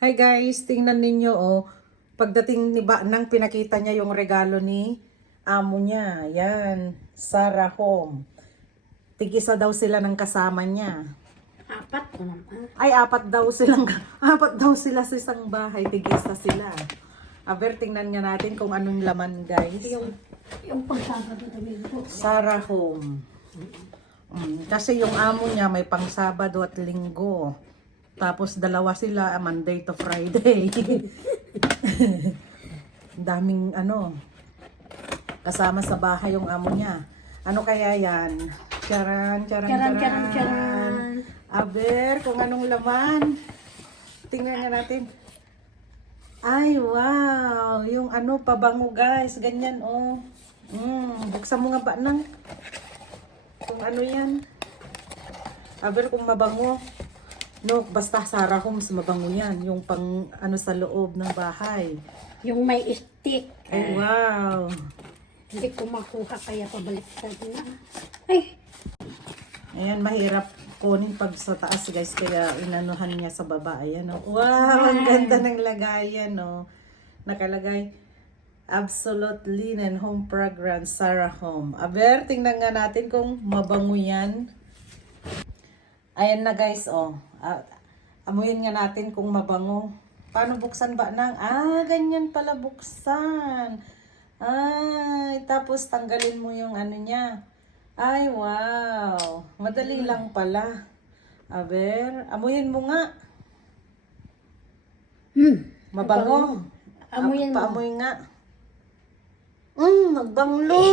Hi guys, tingnan ninyo oh. Pagdating ni Nang pinakita niya yung regalo ni amo niya. Yan, Sarah Home. Tig-isa daw sila ng kasama niya. Apat na naman. Ay, apat daw sila sa isang bahay. Tig-isa sila. Aber, tingnan nga natin kung anong laman guys. Yung pagsabado na Domingo. Sarah Home. Kasi yung amo niya may pang Sabado at Linggo. Tapos dalawa sila Monday to Friday. Daming kasama sa bahay yung amo niya. Ano kaya yan? Charan. Aber, kung anong laman. Tingnan nga natin. Ay, wow. Yung pabango guys. Ganyan, oh. Buksan mo nga ba nang? Kung ano yan. Aber, kung mabango. No, basta Sarah Homes, mabango yan. Yung pang sa loob ng bahay. Yung may stick. Ay, wow. Hindi ko makuha kaya pabaliktad na. Ay! Ayan, mahirap kunin pag sa taas guys. Kaya inanuhan niya sa baba. Ayan, oh. Wow, ang ganda ng lagayan, oh. Nakalagay, Absolute Linen Home Fragrance, Sarah Home. Aber, tingnan nga natin kung mabango yan. Ayan na guys, oh. Amuyin nga natin kung mabango. Paano buksan ba nang? Ganyan pala buksan. Ay, tapos tanggalin mo yung niya. Ay, wow. Madali lang pala. Aber, amuyin mo nga. Mabango. Amuyin mo. Paamuyin nga. Nagbanglo.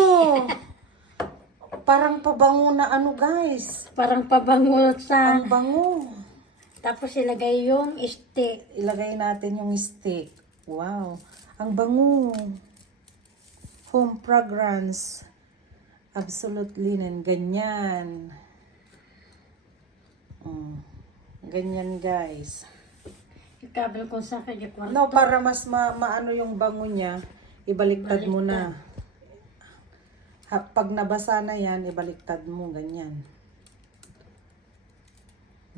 Parang pabango na guys. Parang pabango sa... Ang bango. Tapos ilagay yung stick. Ilagay natin yung stick. Wow. Ang bango. Home fragrance. Absolute Linen. Ganyan. Ganyan guys. Ikabel ko sa kanya kwarto. No, para mas maano yung bango niya, ibaliktad mo na. Pag nabasa na yan, ibaliktad mo. Ganyan.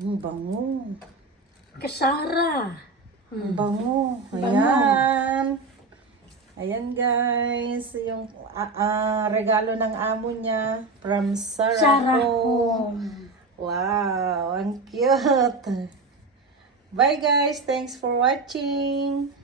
Bango. Kasara. Bango. Ayan. Ayan guys. Yung regalo ng amo niya from Sarah Home. Wow. Ang cute. Bye guys. Thanks for watching.